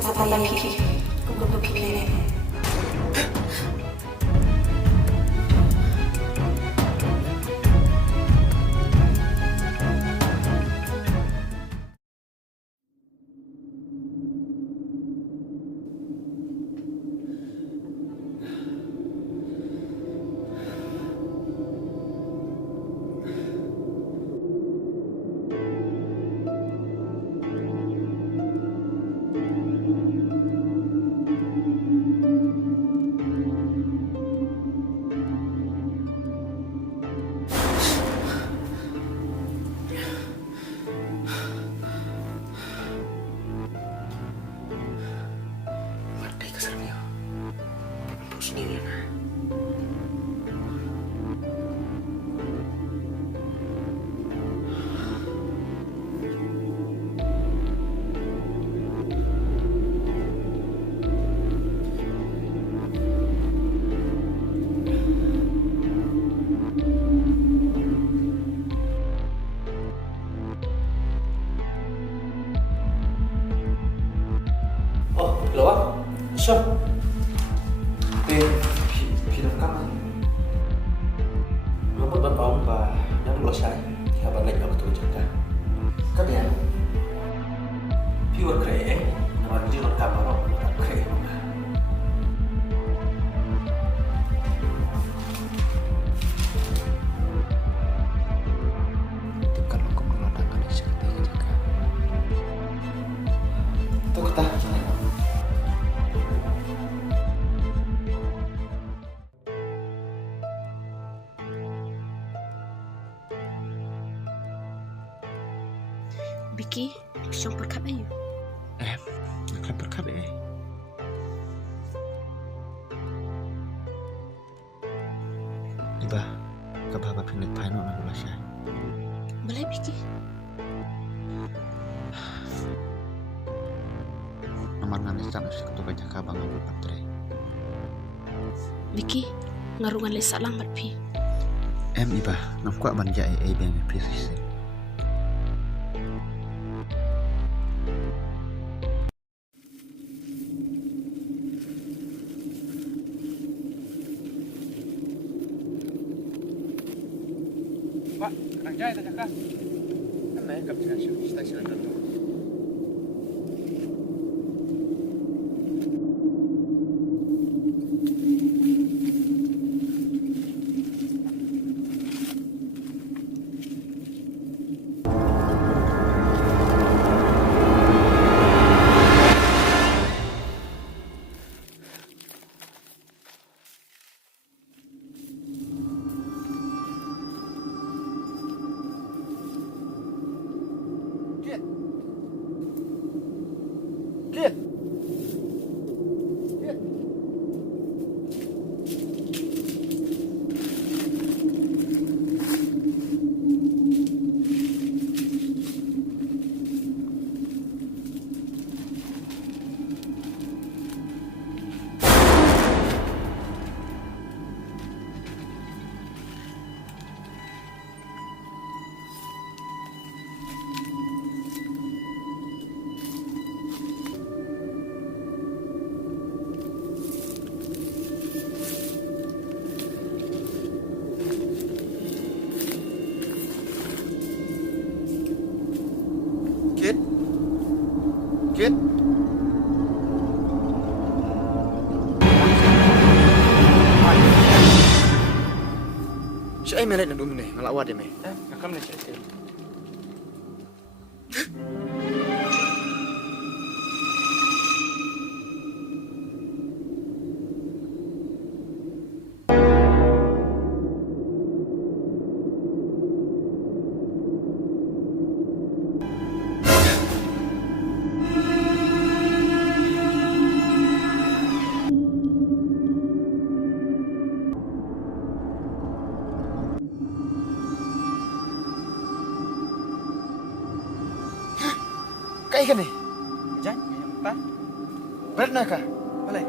saya fikir bukan berfikir. Siap. Film kamu. Nomor berapa umpah yang belum saya. Kabar lagi waktu jaga. Kalian. Viewer keren. Nama dia nak kabar orang keren. Tekan lokom kalau tangan di sekitar jaga. Tuh kita. Vicky, siang perkap ayo. Nak perkap Iba, kababa pinit paano na gula siya. Balay Vicky. Namar nga nista na siya katuga dyan kabang ang patre. Vicky, ngarungan lesa lang matpi. Iba, namkwa man dyan ay ibang presisi. Pak, kadang jaya tak cakap. Kan naik ke stasiun tertentu. Lihat. Kit. Siya ay melet na dumine, malawad ya me. Nakam na siya. Kaya ka ni? Diyan, ngayon pa. Berat na ka? Balay.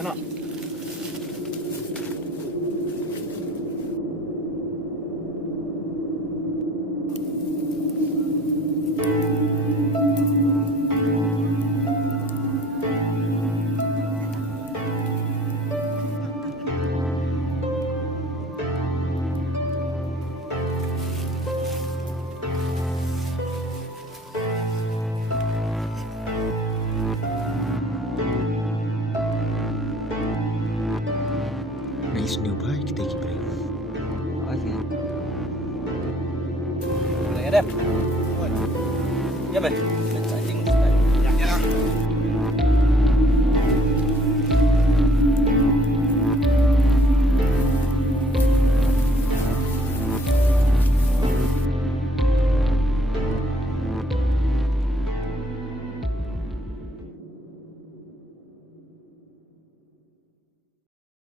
Ano? Dem. Ya, Mai. Anjing. Ya lah.